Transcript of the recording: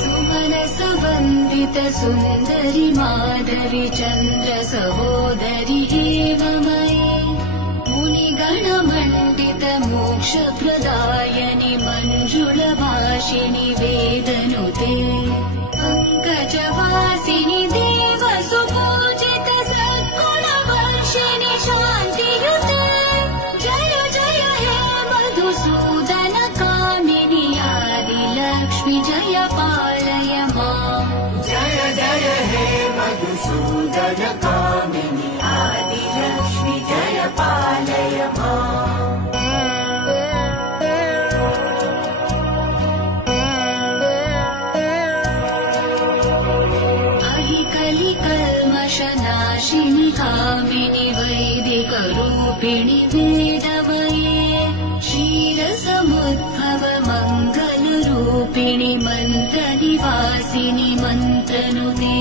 सुमनसवन्दित सुन्दरि माधवि चन्द्र सहोदरि हेममये मुनिगणमण्डित मोक्षप्रदायनि मञ्जुलभाषिणि वेदनुते पङ्कजवासिनि देव सुपूजित सद्गुणवर्षिणि शान्तियुते जय जय हे मधुसूदन कामिनि आदिलक्ष्मि जय पालय माम् जय जय हे मधुसूदन कामिनि आदिलक्ष्मि जय पालय माम् कलिकल्मषनाशिनि कामिनि वैदिकरूपिणि वेदमये क्षीरसमुद्भव मङ्गलरूपिणि मन्त्रनिवासिनि मन्त्रनुते